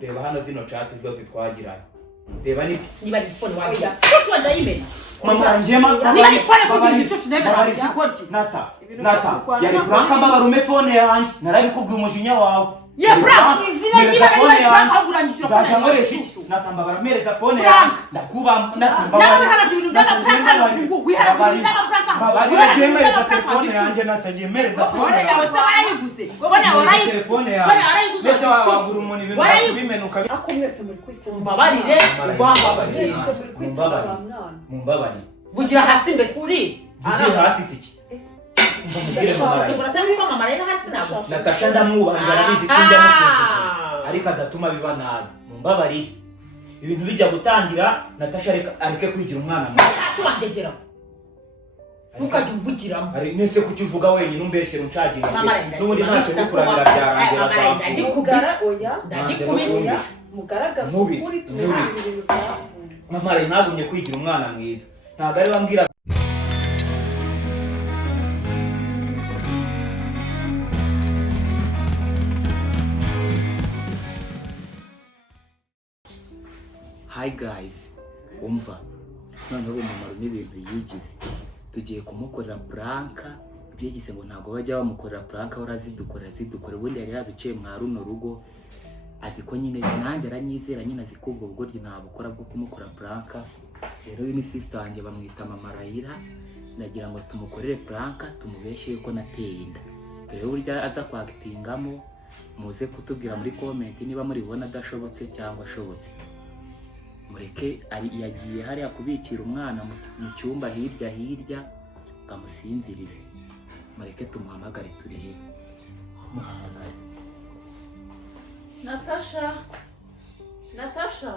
reba hano zino chat zose twagiranye reba niba ni phone waje cyo ndayimena mama njema niba ni phone kugira igicucu nemera ikigoryi nata yari prank babarume phone yanjye narabikubwiye umujinya wawe ye prank izina niba prank aguranyishura phone nzatangoresha iki natamba baramereza phone yanjye ndakuba natamba nawe haraje ibintu by'ama prank hano wiharaje ibintu by'ama prank babagemereza telefone yanjye natagemereza phone yawe se warayiguze phone yawe warayiguze telefone yawe ndetse wagura umuntu ibintu bimenuka akomwese muri kwita mbabarire mumbabarire mumbabarire vugira hasi mbese vugira hasi siki Natasha ndamwubaha arabizi sinjya mufuza ariko adatuma biba nabi mumbabarire ibintu bijya gutangira Natasha areke kwigira umwana wangegera ntukajye umvugiramo ari nese kukivuga wenyine umbeshyera uncagira n'ubundi ntacyo bikuramira byarangira ndagikubira mugaragaza ukuri tumubirira mamare nagumye kwigira umwana mwiza ntago ari bambwira Hi guys, umva none ubu mumaro n'ibintu yigize tugiye kumukorera prank byegize ngo ntago bajya bamukorera prank barazidukorera ubundi yari yabiciye mwa runo rugo aziko nyine nanjye aranyizera nyine aziko ubwo bugoryi ntabukora bwo kumukora prank rero uyu ni sister wanjye bamwita Mama Raila nagira ngo tumukorere prank tumubeshye yuko nateye inda turebe burya aza kwagitingamo muze kutubwira muri comment niba muri bibona adashobotse cyangwa ashobotse mureke ari yagiye hariya kubikira umwana mu cyumba hirya bamusinzirize mureke tumuhamagare turebe Natasha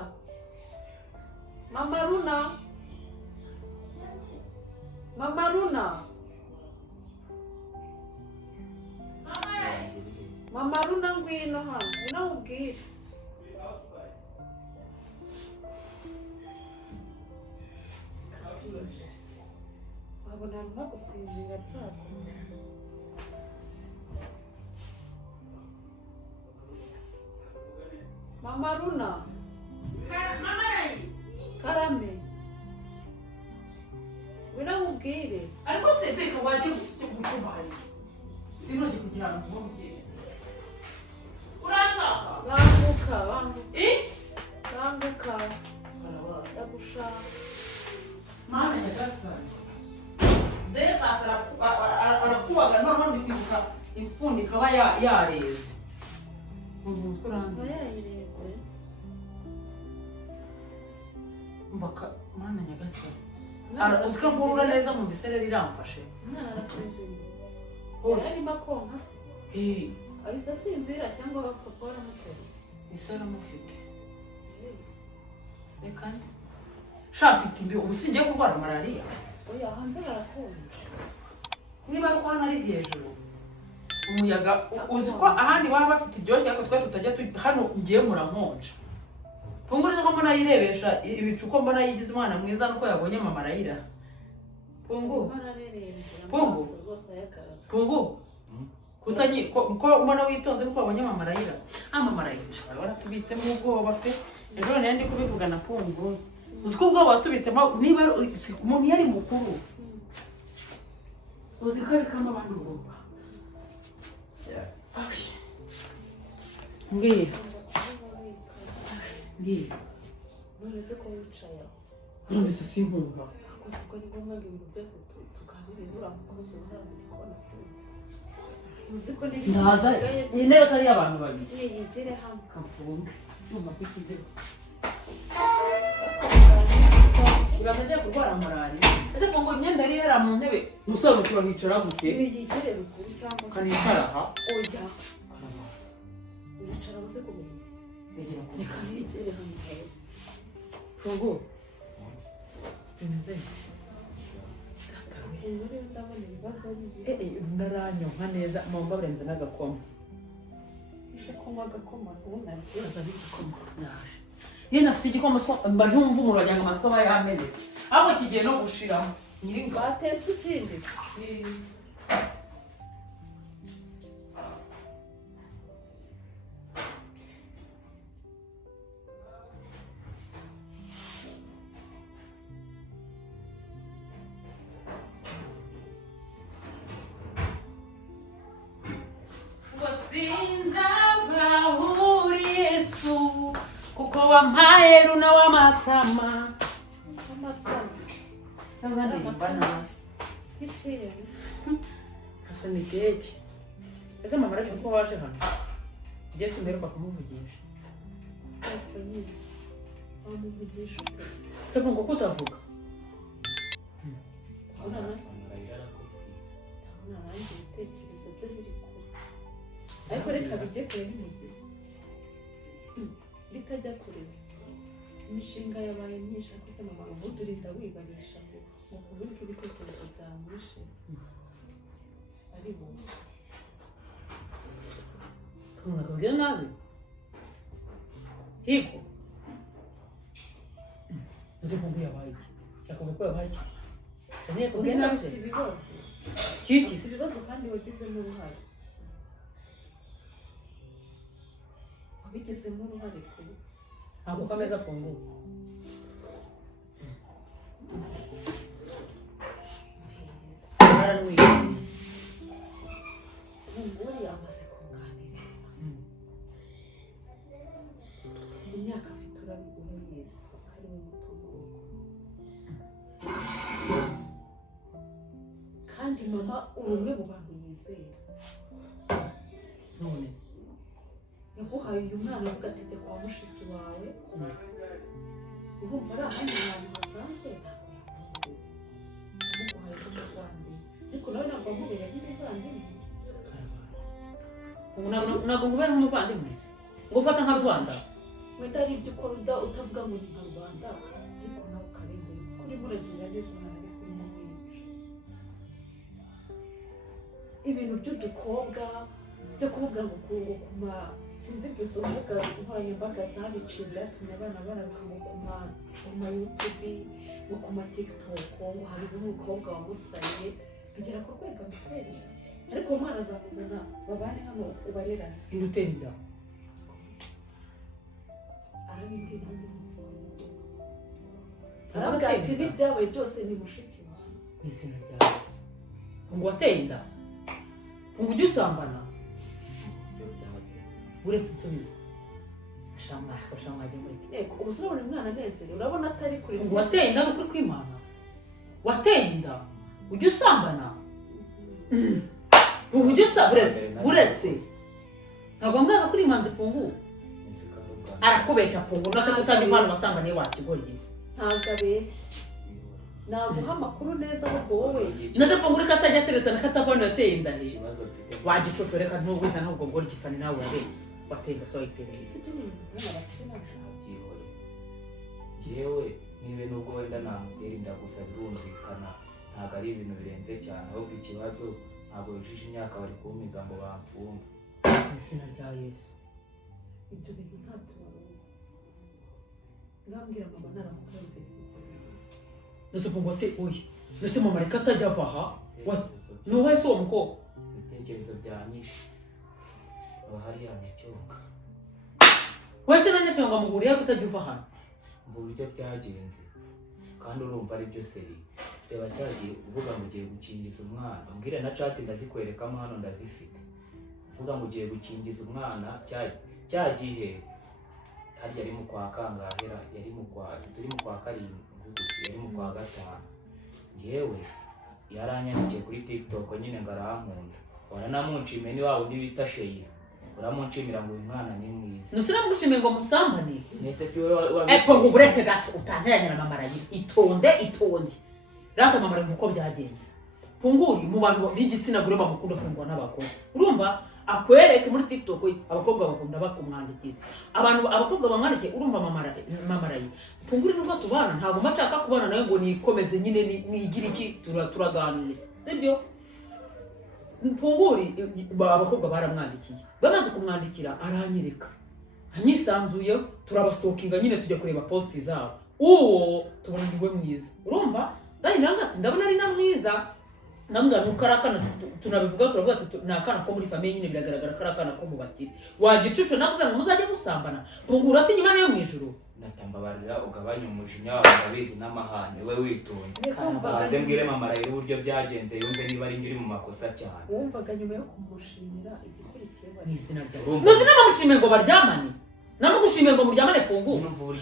Mama Runa ngwino hano ngwino ubwire wabona arimo gusinzira byako Mama Runa Karame wina ubwire ariko sedeka waje gutumari sinoje kugira ngo mubwire urashaka banguka ndagushaka mana nyagasani deka arakubaga none ndikwibuka imfundi kaba yareze yayireze mbaka mana nyagasani uziko mbura neza mu bisereri iramfashe umwana arasinzira arimo konka ahise asinzira cyangwa papa waramutera isura mufite reka shafite imbi ubusingiye kurwara malaria oya hanze barakonje niba rukwana ari hejuru umuyaga uziko ahandi baba bafite ibyoke ariko twe tutajya hano ngiye murankonja punguriza ko mbona yirebesha ibicuko mbona yigize umwana mwiza nuko yabonye Mama Raila pungu kutanyi ko mbona witonze nuko wabonye Mama Raila Mama Raila baratubitse mu bwoba pe ejo none ndi kubivuga na pungu uziko ubwoba watubitsemo niba umuntu yari mukuru uziko bikamba abantu ubwoba mbwira none se ko wicaye none se sinkumva akoze ko ni ngombwa ngo ibintu byose tuganire uramukoze urabikora uziko ni ndaza intebe kari abantu babiri yigire hamwe kafunga cyuma kwikide urabaje kurwara malaria ese pongo imyenda ari hera mu ntebe musaza turahicara gute yigire ruguru cyangwa kanitara ha oya uricara bose ko buri egera ko yigire hamwe pongo bimeze uri ndabona ibibazo ndaranyoka neza mamba burenze n'agakoma ese ko ngagakoma ubunabye azabi igikoma naje ye nafite igikoma mba ntumva umuntu wajyanga amatwi aba yamenetse ahubwo kigiye no gushiramo nyiri batetse ikindi sinzava uri Yesu kuko wampaye runa w'amatama asa ni keke ese mama arabizi ko waje hano njye simberuka kumuvugisha se ngo kuko utavuga ibitekerezo bye biri kure ariko reka bijye kure n'umugire bitajya kureza imishinga yabaye myinshi ariko se mama ubundi urinda wibarisha mu kuburyo ibitekerezo byamwishe ari wowe nakubwira nabi hiko uzi kumbuye yabaye cyakubwira ko yabaye cyane kubwira nabi ibibazo kiki ibibazo kandi wagizemo uruhare wabigizemo uruhare pe ntabwo ukomeza kunguka umugore yamaze kunganiriza imyaka afite urayizi gusa ari we mutungo kandi mama uri umwe mu bantu yizera none yaguhaye uyu mwana avuga ati jya kwa mushiki wawe urumva ari ahandi hantu hasanzwe yamuguhaye nk'umuvandimwe ariko nawe ntabwo wamubereye nk'umuvandimwe ntabwo ngubera nk'umuvandimwe ngo ufata nka rubanda wenda ari ibyo ukora utavuga ngo ni nka rubanda ariko nawe ukarengera uzi ko urimo uragirira neza umwana ariko urimo mwica ibintu by'udukobwa byo kuvuga ngo kuma sinzi bw'izo mbuga nkoranyambaga zabiciye byatumye abana bararuka ngo kuma YouTube no kuma TikTok ngo hari n'umukobwa wamusaye bigera ku rwego amuterera ariko uwo mwana azakuzana babane hano ubarerane indutera inda arabibwira nanjye n'umusore arabwira ati n'ibyabaye byose ni mushiki wawe izina rya Yesu ngo wateye inda ngo ujye usambana uretse insubiza ashamwaje muri eko ubusore urabona umwana anezerewe urabona atari kuri ngo wateye inda n'ukuri kw'Imana wateye inda ujye usambana ngo ujye uretse ntabwo mbwaga kuri imanzi pungu arakubeshya pungu nase kutandi mvana wasambaniye wakigorye ntabwo abeshya naguha amakuru neza ahubwo wowe nase pungu uri katajya ateretana katavana yateye inda he wagicucu reka ntugwiza ntabwo ngora igifani nawe urabeshya wateye inda so wayitereye yewe niba nubwo wenda namutera inda gusa birumvikana ntabwo ari ibintu birenze cyane ahubwo ikibazo ntabwo yujuje imyaka bari kumpiga ngo bamfunge izina rya Yesu ibyo bintu ntabyo waruzi ngambwira mama naramukumvise ibyo bintu nase pungu wateye oya nase mama reka atajya ava aha nuwahe se uwo mukobwa ibitekerezo byanyishe hariya nyacyonga wese na nyacyonga muguriye kutajya uva hano mva uburyo byagenze kandi urumva ari byo seri reba cyagiye uvuga ngo ugiye gukingiza umwana mbwire na chat ndazikwerekamo hano ndazifite uvuga ngo ugiye gukingiza umwana cyagihe hari yari mu kwa kangahera yari mu kwa turi mu kwa karindwi yari mu kwa gatanu yewe yaranyandikiye kuri TikTok nyine ngarankunda waranamunshime ni wawe bita Sheyi uramunshimira ngo uyu mwana ni mwiza nusira mugushimiye ngo musambane nese si wewe epo ngo buretse gato utanteranya na mama rayi itonde rata mama rayi uko byagenze punguri mu bantu b'igitsina gore bamukunda kungwa n'abakobwa urumva akwereke muri TikTok abakobwa bakunda bakumwandikira abakobwa bamwandikiye urumva mama rayi punguri nubwo tubana ntabwo machaka kubana nawe ngo nikomeze nyine nigira iki turaganire sibyo punguri abakobwa baramwandikiye bamaze kumwandikira aranyereka anyisanzuye turabastokinga nyine tujya kureba post zabo uwo tubona niwe mwiza urumva ndari nangati ndabona ari na mwiza namwe nukarakana turavuga ati nakana ko muri famille nyine biragaragara karakana ko mubakire wagicucu navuga ngo muzajye gusambana pungura ati nyimana yo mwijuru natambabarira ugabanya umujinya wawe ndabizi n'amahane we witonze banze mbwire mama Raila uburyo byagenze yumve niba ari ngiri mu makosa cyane wumvaga nyuma yo kumushimira igikurikiye ni izina ryawe muzi n'abamushimiye ngo baryamane namugushimiye ngo muryamane pungu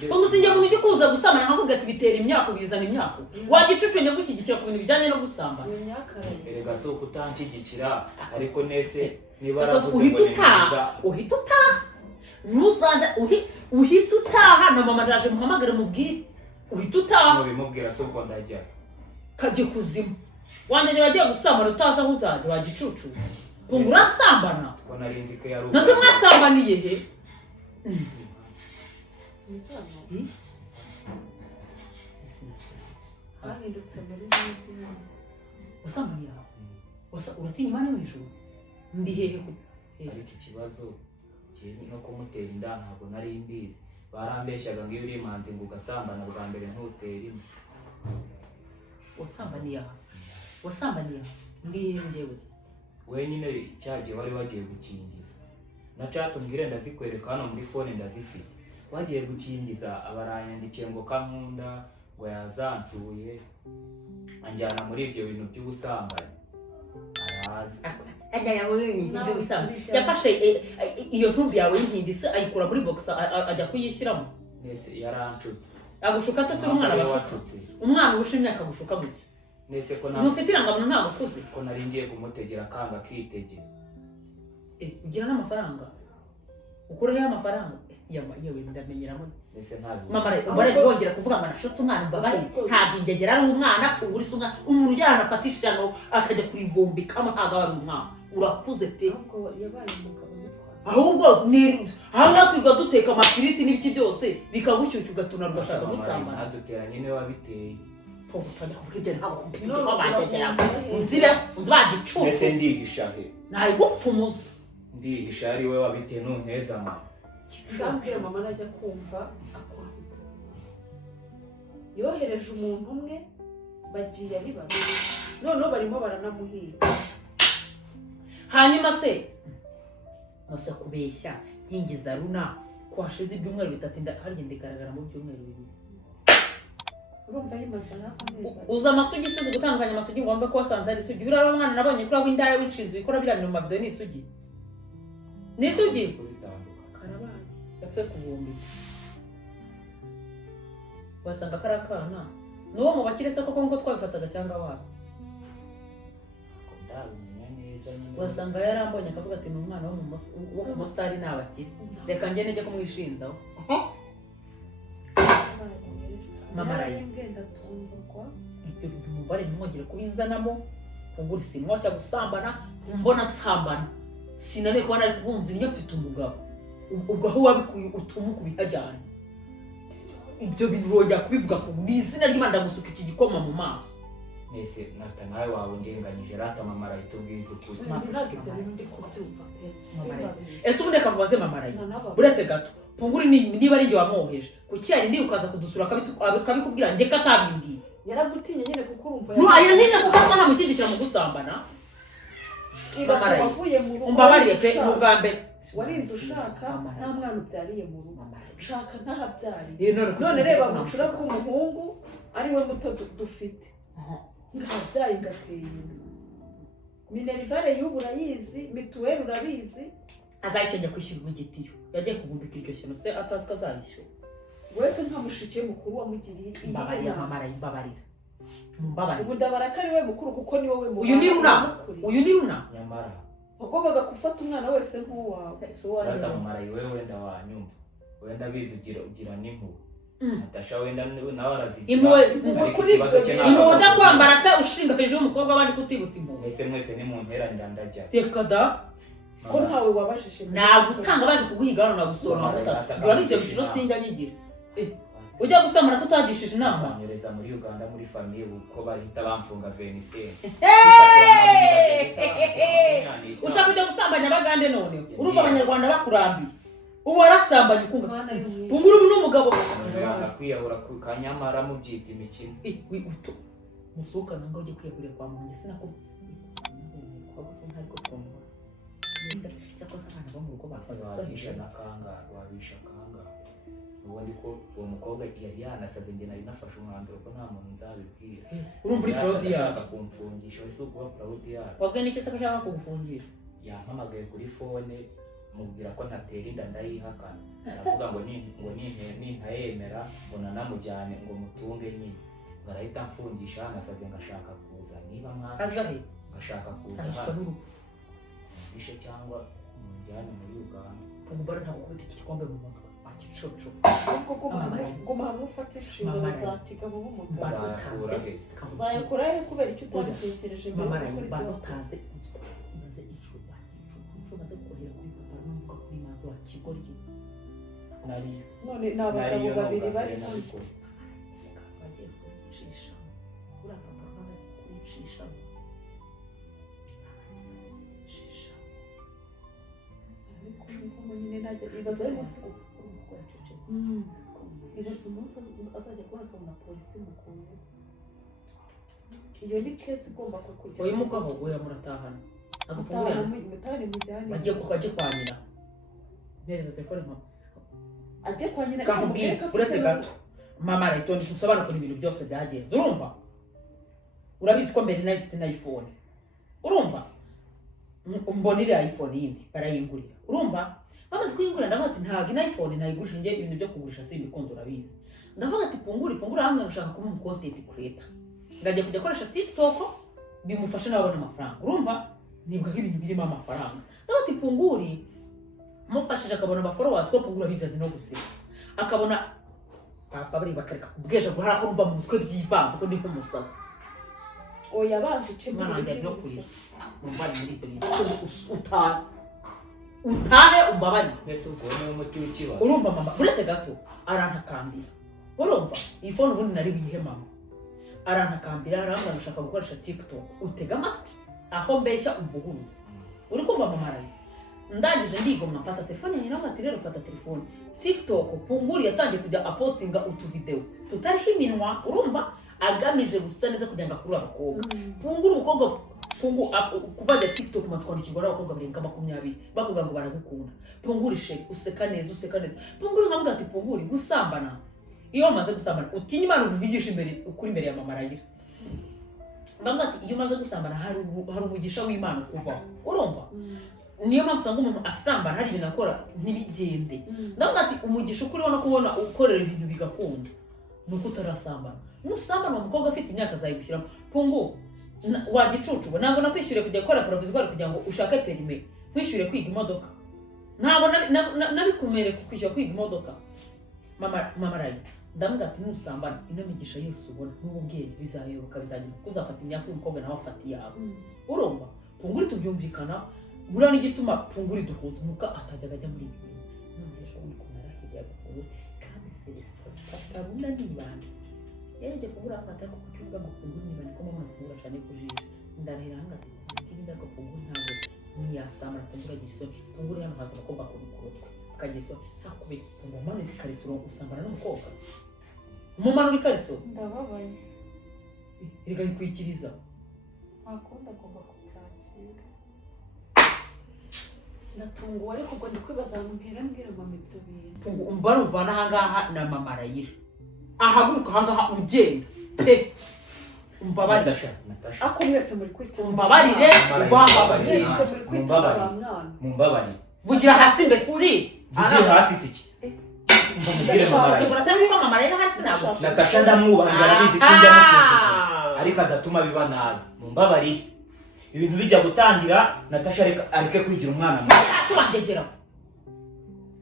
pungu sinjye mu bijya kuza gusambana nkakubwira ati bitera imyaka bizana imyaka wagicucunye gushyigikira ku bintu bijyanye no gusambana erega si uko utanshyigikira ariko nese niba aravuze ngo ni mwiza uhita utaha ntuzaza uhita utaha na mama ndaje muhamagare mubwire uhita utaha ntubimubwira se ubwo ndajya kajye kuzimu wanjye wagiye gusambana utaza aho uzajya wagicucu pungu urasambana ko narinzi ko yari nase mwasambaniye he bahindutse muri video wasambaniye uratinya imana mu ijuru ndi hehe ariko ikibazo no kumutera inda ntabwo nari mbizi barambeshyaga ngo iyo uri imanzi ngo ugasambana bwa mbere ntutera inda wasambaniye ngiye njyewe wenyine cyagiye wari wagiye gukingiza na chat umbwire ndazikwereka hano muri phone ndazifite wagiye gukingiza abaranyandikiye ngo kankunda ngo yazansuye anjyana muri ibyo bintu by'ubusambanyi arazi yafashe iyo ntumbi yawe y'inkinditse ayikura muri box ajya kuyishyiramo nese yaranshutse agushuka atase umwana bashutse umwana ubushimye akagushuka gute nese ko ntufite irangamuntu ntabwo ukuze ko nari ngiye kumutegera kanga kwitegera ugira n'amafaranga ukureho amafaranga yewe ndamenyeramo nese ntabwo mama rero bongera kuvuga ngo nashutse umwana mbabari ntabwo indegera ari umwana pungura isumwa umuntu ujyana afatisha no akajya kurivumbikamo ntabwo ari umwana urakuze pe yabaye umugabo ahubwo ni hamwe twigwa duteka amafiriti n'ibiki byose bikagushyushya ugatuna rugashaka gusambana naduteranye niwe wabiteye utajya kuvuga ibyo ntabwo kumpita ko bagegera unzibe bagicucu mbese ndihisha he nayigupfumuza ndihisha ari we wabiteye nunteza mama ndambwira mama najya kumva akunda yohereje umuntu umwe bagiye ari babiri noneho barimo baranamuhiga hanyuma se musa kubeshya nkingiza runa ko hashize ibyumweru bitatu harya ndigaragara mu byumweru bibiri urumva yimaze hafi amezi uza amasugi se gutandukanya amasugi ngo wumve ko wasanze ari isugi biriya mwana nabonye kuri aho indaya w'inshinzi bikora biriya bintu mu mavidewo ni isugi ni isugi karabaye yapfuye kuvumbi wasanga kari akana n'uwo mu bakire se koko nk'uko twabifataga cyangwa waba wasanga yarambonye akavuga ati ni umwana wo ku musitari ni abakire reka njye nijye kumwishinzaho mama arayibwenda tungurwa ibyo bintu umubare ntimwongere kubinzanamo ungura simwoshya gusambana mbona nsambana sinane kuba nari kubunza niyo mfite umugabo ubwo aho wabikuye utuma ukubihajyana ibyo bintu wongera kubivuga ko ni izina ry'Imana ndagusuka iki gikoma mu maso nese nata nawe wawe ndenganyije rata mama Raila tubwize ukuri ntabwo ibyo bintu ndi kubyumva pe ese ubu reka mubaze mama Raila buretse gato punguri niba ari njye wamwoheje kuki yari ndi ukaza kudusura akabikubwira njye katabimbwiye yaragutinye nyine kuko urumva ayo nyine kuko asa nkamushyigikira mu gusambana ibase wavuye mu rugo umbabarire pe ni ubwa mbere warinze ushaka nta mwana ubyariye mu rugo ushaka ntahabyariye none reba mucura bw'umuhungu ari we muto dufite ngahabyaye ngateye inda minerivare y'ubu urayizi mituweli urabizi azayishyanya kwishyura ubugitiyo yagiye kuvumbika iryo shyano se atazi ko azayishyura wese nka mushikiye mukuru wamugiriye mbabarira mama Raila mumbabarire ubu ndabara ko ari we mukuru kuko ni wowe mukuru uyu ni runa nyamara wagombaga gufata umwana wese nk'uwawe rata mama Raila wewe wenda wanyumva wenda bizi ugira n'impuhwe Natasha wenda nawe arazigira impuhwe udakwambara se ushinga hejuru y'umukobwa abandi kutibutsa impuhwe mwese ni mu ntera ndajya reka da ko ntawe wabashije nagutanga baje kuguhiga hano nagusora amavuta urabize bishiro sinjya nyigira ujya gusamara kutagishije inama banyereza muri Uganda muri famille uko bahita bamfunga veniseni ushaka kujya gusambanya abagande none urumva abanyarwanda bakurambiye ubu warasambanye ukunga pungura ubu n'umugabo kwiyahura kanyamara mubyita imikino musuka nanga ujye kwiyahurira kwa muganga sinako cyakoze abana bo mu rugo bakoze wabisha nakanga wabisha kanga ubundi ko uwo mukobwa yari yanasaze njye nari nafashe umwanzuro ko nta muntu nzabibwira. urumva uri proud yawe ashaka kumfungisha wese ukuba proud yawe. wabwe n'iki se ko ashaka kugufungisha? Yampamagaye kuri phone mubwira ko ntatera inda ndayihakana. Aravuga ngo nintayemera ngo nanamujyane ngo mutunge nyine. Ngarahita mfungisha nasaze ngashaka kuza niba mwana azahe ngashaka kuza ashaka n'urupfu bishe cyangwa mujyane muri Uganda. umubare ntabwo kubita iki gikombe mu mutwe akicoco ariko guma hamwe ufate inshingano za kigabo w'umugabo zayakora he kubera icyo utabitekereje mama bataze maze icucu maze kuhera kuri papa n'umvuga kuri manzo wa kigoryi nari none n'abagabo babiri bari bagiye kucisha kuri papa bagiye kucisha nyine najya ibaza umunsi ibaza umunsi azajya kubona akabona polisi imukuye. Iyo ni kesi igomba kukurikira. uyu mugaho oya muratahana mutahane mujyane bagiye kwa nyina mpereza telefone mama ajye kwa nyina kamubwira uretse gato mama arayitonde gusobanukira ibintu byose byagenze urumva urabizi ko mbere nari mfite na iPhone urumva mbonire iPhone yindi barayingurira urumva bamaze kuyingurira ndavuga ati ntabwo ina iPhone nayigurisha ngiye ibintu byo kugurisha simbikunda urabizi ndavuga ati pungura hamwe ngashaka kuba umu content creator ngajya kujya koresha TikTok bimufashe nabona amafaranga urumva nibwo ibintu birimo amafaranga ndavuga ati punguri mufashije akabona abafollowers ko pungura bizazi no guseka akabona papa bari bakareka kubweje guhara ko mva mu mutwe byivanze ko ndi nk'umusazi oya banzi mwana njye no kuri mumbari muri ibyo bintu utane umbabari mbese ubwo ni umuti w'ikibazo urumva mama uretse gato arantakambira urumva iyi phone ubundi nari bihe mama arantakambira arambara gushaka gukoresha TikTok utega amatwi aho mbeshya umvuguruza uri kumva mama rayi ndagije ndigomba mfata telefone nyina ngo ati rero fata telefone TikTok punguri yatangiye kujya apostinga utu video tutariho iminwa urumva agamije gusa neza kugira ngo akurure abakobwa punguri ubukobwa kuvaga TikTok mazikwandikirwa n'abakobwa barenga 20 bakubwira ngo baragukunda punguri she useka neza punguri nkavuga ati punguri gusambana iyo maze gusambana utinya Imana ubivugisha kuri imbere ya mama Rayira ndavuga ati iyo maze gusambana hari umugisha w'Imana kuvaho urumva niyo mpamvu usanga umuntu asambana hari ibintu akora ntibigende ndavuga ati umugisha ukuriho no kubona ukorera ibintu bigakunda nuko utarasambana nusambana umukobwa afite imyaka azayigushyiramo pungu wagicucu ntabwo nakwishyuriye kujya gukora provisoire kugira ngo ushake perime nkwishyuriye kwiga imodoka ntabwo nabikumere kukwishyura kwiga imodoka mama Rayi ndavuga ati nusambana ino migisha yose ubona n'ubwenge bizayoboka bizagenda kuzafata imyaka y'umukobwa nawe afati yawe urumva punguri tubyumvikana buriya n'igituma punguri duhuza nuko atajyaga ajya muri ibi bintu none ejo bundi kunara hirya punguri kandi Celestin gahunda n'ibanga rero ibyo punguri afata ko kucyuvuga ngo punguri n'ibanga ko mama punguri cyane kujisha ndarahira hanga ati ibi ndago punguri ntabwo niyasama punguri agisoni punguri hano haza abakobwa kubikorotwa akagiso ntakube punguri mano ikariso usambana n'umukobwa umumano uri kariso ndababaye erega yikwikiriza akunda agomba kubyakira natunguwe ariko ubwo ndi kwibaza mpera mbwira mama ibyo bintu pungu umbara uvana ahangaha na mama Rayira ahaguruka ahangaha ugenda pe umbabarire Natasha ako mwese muri kwita umbabarire uvaha mwese muri kwita mwana mumbabarire vugira hasi mbese vugira hasi siki mbamubwire mama Rayira urasanga ko mama Rayira hasi nabo Natasha ndamwubaha arabizi sinjya musuzuguza ariko adatuma biba nabi mumbabarire ibintu bijya gutangira Natasha areke kwigira umwana hasi wangegera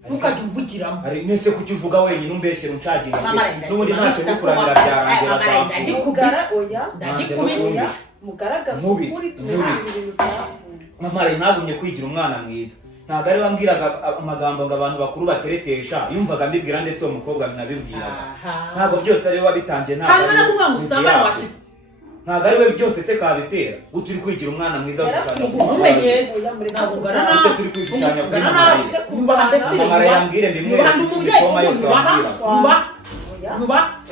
ntukajya umvugiramo ari nese kukivuga wenyine umbeshyera uncagira n'ubundi ntacyo bikuramira byarangira ndagikubita ndagikubita mugaragaza ukuri tumenya ibintu byavuye mama Rayira nagumye kwigira umwana mwiza ntabwo ari bambwiraga amagambo ngo abantu bakuru bateretesha yumvaga mbibwira ndetse uwo mukobwa nabibwiraga ntabwo byose ari we wabitangiye hanyuma nakuvuga ngo usambane waki ntabwo ari we byose se kabitera guta uri kwigira umwana mwiza ushushanya umenye ntabwo ugana ute turi kwishushanya kuri mama Rayira nubaha mbese mama Rayira ambwire mbimwere imitoma yose wambwiraga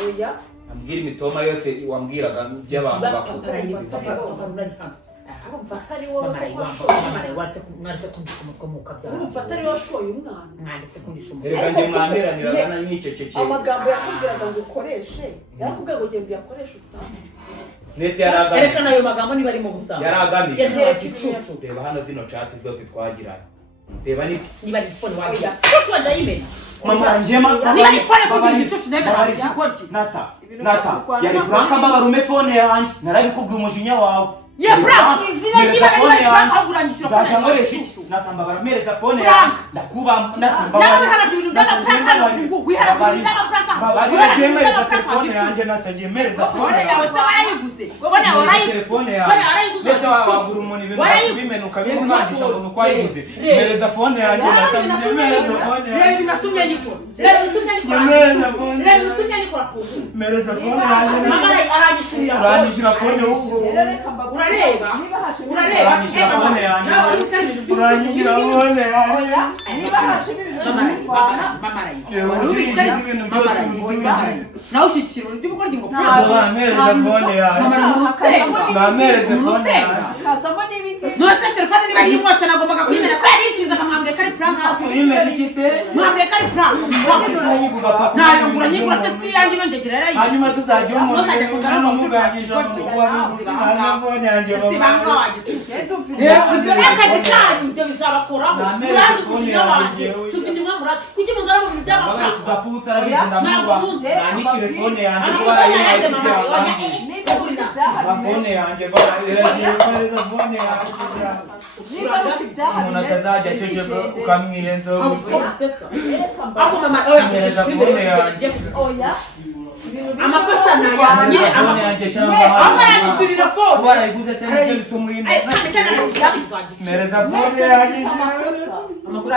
oya ambwire imitoma yose wambwiraga by'abantu bakuru urumva atari wowe mwaretse kundisha umutwe mu kabyara urumva atari wowe washoye umwana mwanditse kundisha umutwe reka njye mwameraniraga na nyicecekeye amagambo yakubwiraga ngo ukoreshe yarakubwira ngo genda uyakoreshe usanga nese yaragamije erekana ayo magambo niba ari mu busambo yaragamije yantera igicucu reba hano zino chat zose twagirana reba niba ari phone waje ndayimena mama njema niba ari phone kugira igicucu nemera ikigoryi nata yari pranka babarume phone yanjye narabikubwiye umujinya wawe ye prank izina niba ari prank aguranyishyura phone nzatangoresha iki natamba baramereza phone yanjye ndakuba natamba nawe haraje ibintu by'amaprank hano wiharaje ibintu by'amaprank babagemereza telefone yanjye natagemereza phone yawe se warayiguze phone yawe warayiguze ndetse wabagura umuntu ibintu bimenuka bimwangisha ngo nuko ayiguze mereza phone yanjye natagemereza phone yanjye reba binatumye nikora reba bitumye nikora mereza phone reba bitumye nikora mereza phone yanjye mama aranyishyurira uranyishyura phone y'ubu urareba uranyishyura phone yanjye uranyishyura phone yanjye niba haje ibintu nawe ushyikira ibintu by'ubugoryi ngo bamereza phone yanjye bamereza phone yanjye kazamo n'ibindi nose telefone niba ari imwose nagombaga kuyimena ko yari yicinzaga mwambwiye ko ari prank uyimena iki se mwambwiye ko ari prank nayo ngura nyigura se si yanjye nongegera yarayise hanyuma tuzajya ntuzajya kundana n'umuganyije phone yanjye sibanga wagicuce ibyo ni akazi kanyu ibyo bizabakuraho murandi kuzinya wanjye tufite imwe murandi kuki muzana mu bintu by'amaprank tugapfusa arabizi ndamuba nanyishyure phone yanjye ko barayihaye phone yanjye barayihereza phone yanjye umuntu atazajya aceceka ukamwiyenza ako mama oya amakosa naya nyine aba yanyishyurira phone warayiguze se n'ibyo bituma uyimena mereza phone yanjye amakuru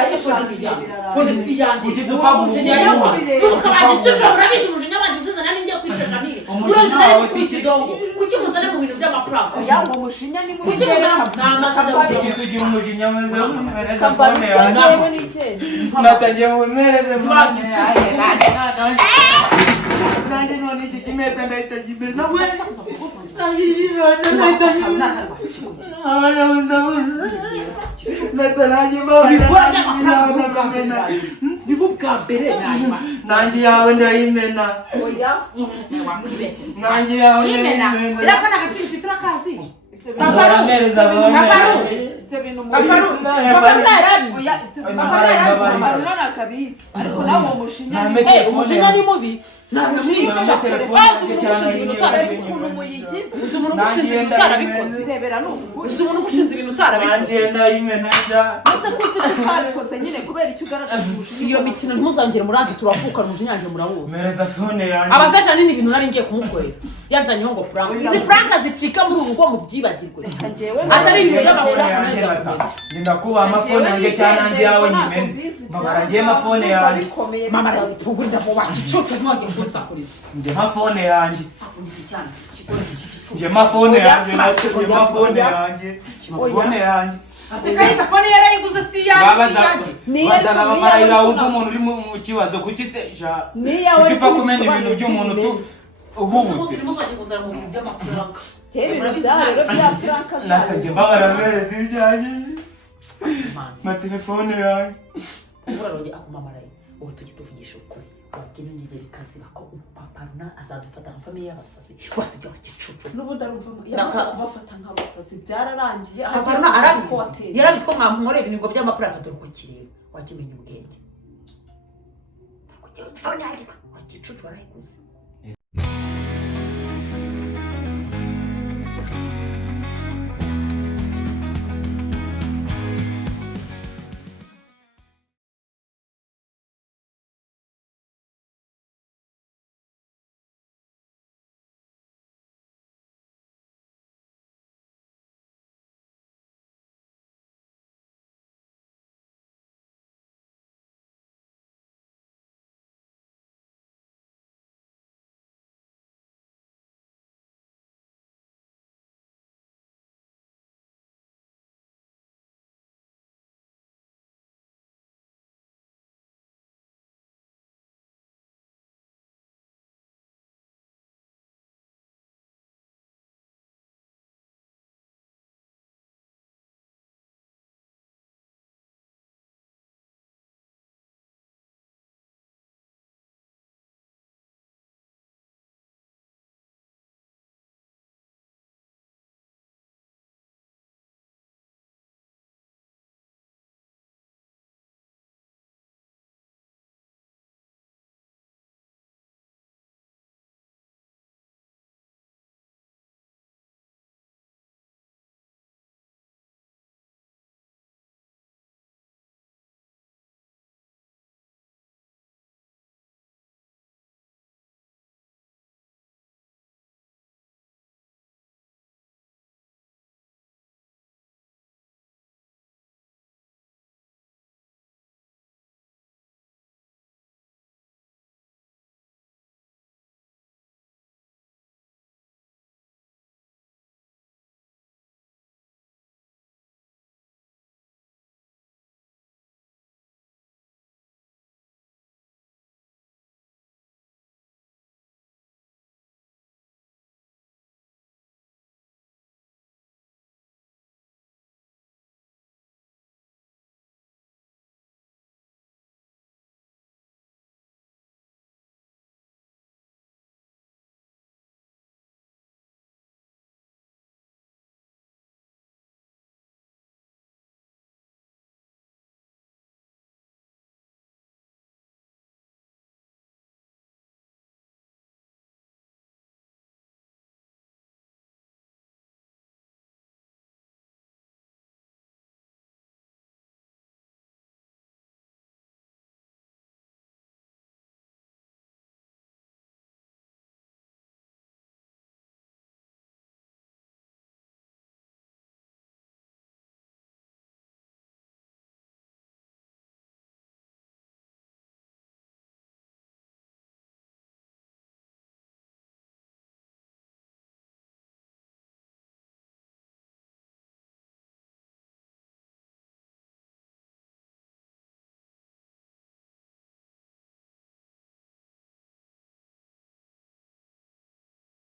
ya phone si yanjye ugize upfa nuko bagicucu murabizi umujinya bagizezana n'ingiye kwicara nire urazi nari kusidongo kuki muzana mu bintu by'amaprank yawo mushinya ni muri tugira umujinya mwiza mereza phone yanjye natangiye mumereze phone yanjye nanjye none iki kimeze ndahitaga imbere nawe nanjye yawe ndayimena nanjye yawe ndayimena irafana agaciro ufite urakazi baramereza phone ibyo bintu akabizi ariko nawe mushinya umujinya ni mubi ntabwo ukuntu muyigize uzi umuntu ugushinze ibintu utarabikoze rebera n'ukuri uzi umuntu ugushinze ibintu utarabikoze nanjye ndayimena ese kuzi icyo utabikoze nyine kubera icyo ugaragaje umushinya iyo mikino ntimuzangire murangi turavuka umujinyanje murawuzi mereza phone yanjye abazaja nini ibintu nari ngiye kumukorera yanzanyeho ngo prank izi prank zicika muri urugo mu byibagirwe atari ibintu by'amahoro ndakuba amafone yanjye cyane nanjye yawe nyimene babaragiye amafone yanjye mama arayitugurira mu bakicucu ntiwagiye kunsakuriza njye amafone yanjye njye amafone yanjye njye amafone yanjye amafone yanjye asikayita fone yarayiguze si yanjye bazana abamarayira wumva umuntu uri mu kibazo kuki se kuki upfa kumenya ibintu by'umuntu uhubutse natangiye babaramereza ibyanjye amatelefone yanjye uraronge akumamaraye ubu tujye tuvugisha ukuri wabwira ingeri kazi bako papa runa azadufata nka famiye y'abasazi wasibye bakicucu n'ubundi arumva bafata nk'abasazi byararangiye runa yarabizi ko mwamureba ibintu by'amapuraka dore uko kireba wakimenya ubwenge wakicucu warayiguze